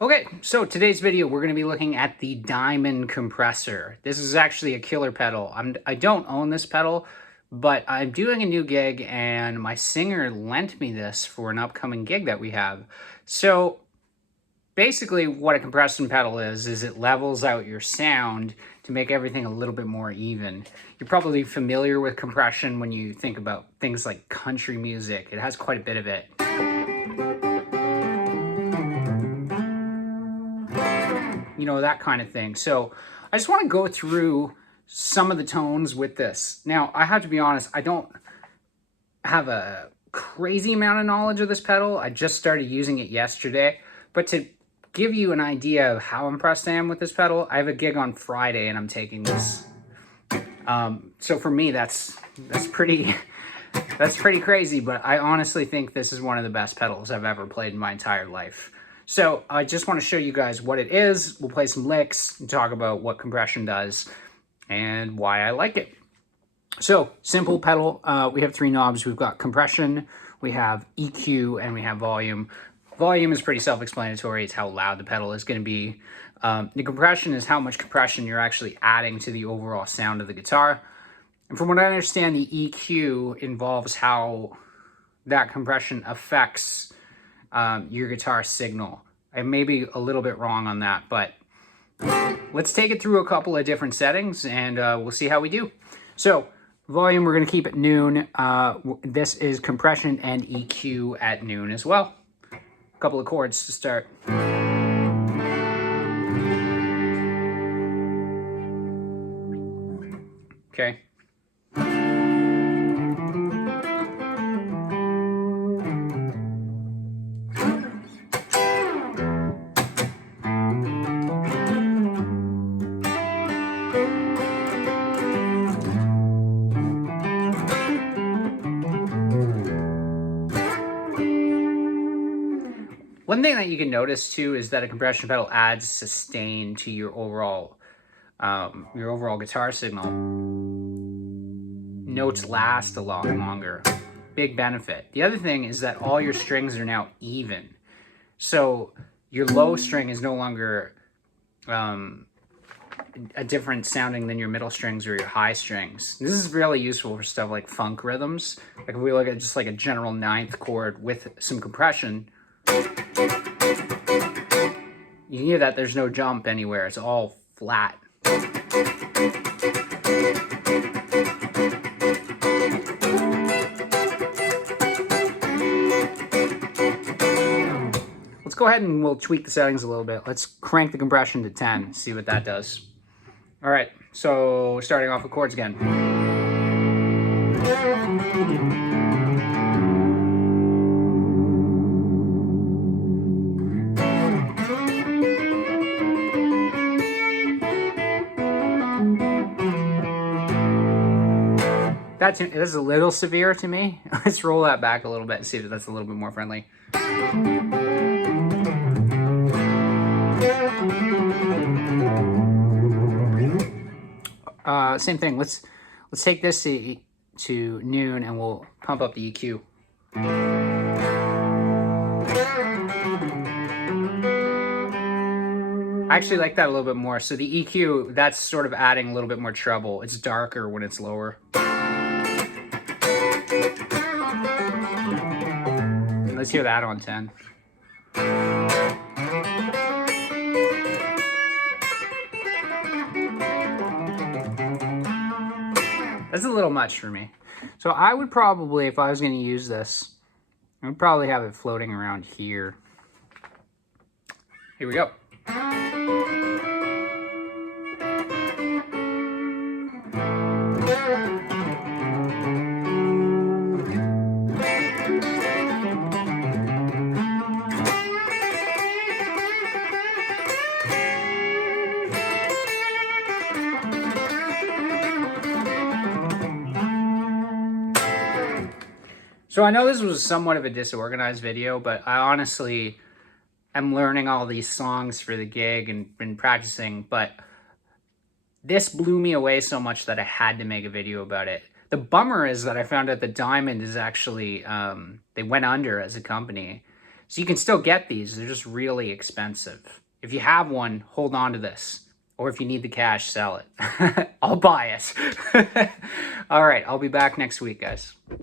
Okay, so today's video, we're going to be looking at the Diamond Compressor. This is actually a killer pedal. I don't own this pedal, but I'm doing a new gig, and my singer lent me this for an upcoming gig that we have. So basically what a compression pedal is it levels out your sound to make everything a little bit more even. You're probably familiar with compression when you think about things like country music. It has quite a bit of it. You know, that kind of thing. So I just want to go through some of the tones with this. Now, I have to be honest, I don't have a crazy amount of knowledge of this pedal. I just started using it yesterday. But to give you an idea of how impressed I am with this pedal, I have a gig on Friday and I'm taking this. So for me, that's pretty that's pretty crazy, but I honestly think this is one of the best pedals I've ever played in my entire life. So I just want to show you guys what it is. We'll play some licks and talk about what compression does and why I like it. So simple pedal. We have three knobs. We've got compression, we have EQ, and we have volume. Volume is pretty self-explanatory. It's how loud the pedal is going to be. The compression is how much compression you're actually adding to the overall sound of the guitar. And from what I understand, the EQ involves how that compression affects your guitar signal. I may be a little bit wrong on that, but let's take it through a couple of different settings and we'll see how we do. So volume, we're going to keep at noon. This is compression and EQ at noon as well. A couple of chords to start. Okay. One thing that you can notice too is that a compression pedal adds sustain to your overall guitar signal. Notes last a lot longer. Big benefit. The other thing is that all your strings are now even. So your low string is no longer a different sounding than your middle strings or your high strings. This is really useful for stuff like funk rhythms. Like if we look at just like a general ninth chord with some compression, you hear that there's no jump anywhere. It's all flat. Let's go ahead and we'll tweak the settings a little bit. Let's crank the compression to 10, see what that does. All right, so starting off with chords again. This is a little severe to me. Let's roll that back a little bit and see if that's a little bit more friendly. Same thing. Let's take this to noon and we'll pump up the EQ. I actually like that a little bit more. So the EQ, that's sort of adding a little bit more treble. It's darker when it's lower. Let's hear that on 10. That's a little much for me. So I would probably, if I was going to use this, I would probably have it floating around here. Here we go. So I know this was somewhat of a disorganized video, but I honestly am learning all these songs for the gig and been practicing, but this blew me away so much that I had to make a video about it. The bummer is that I found out that Diamond is actually, they went under as a company. So you can still get these. They're just really expensive. If you have one, hold on to this. Or if you need the cash, sell it. I'll buy it. All right, I'll be back next week, guys.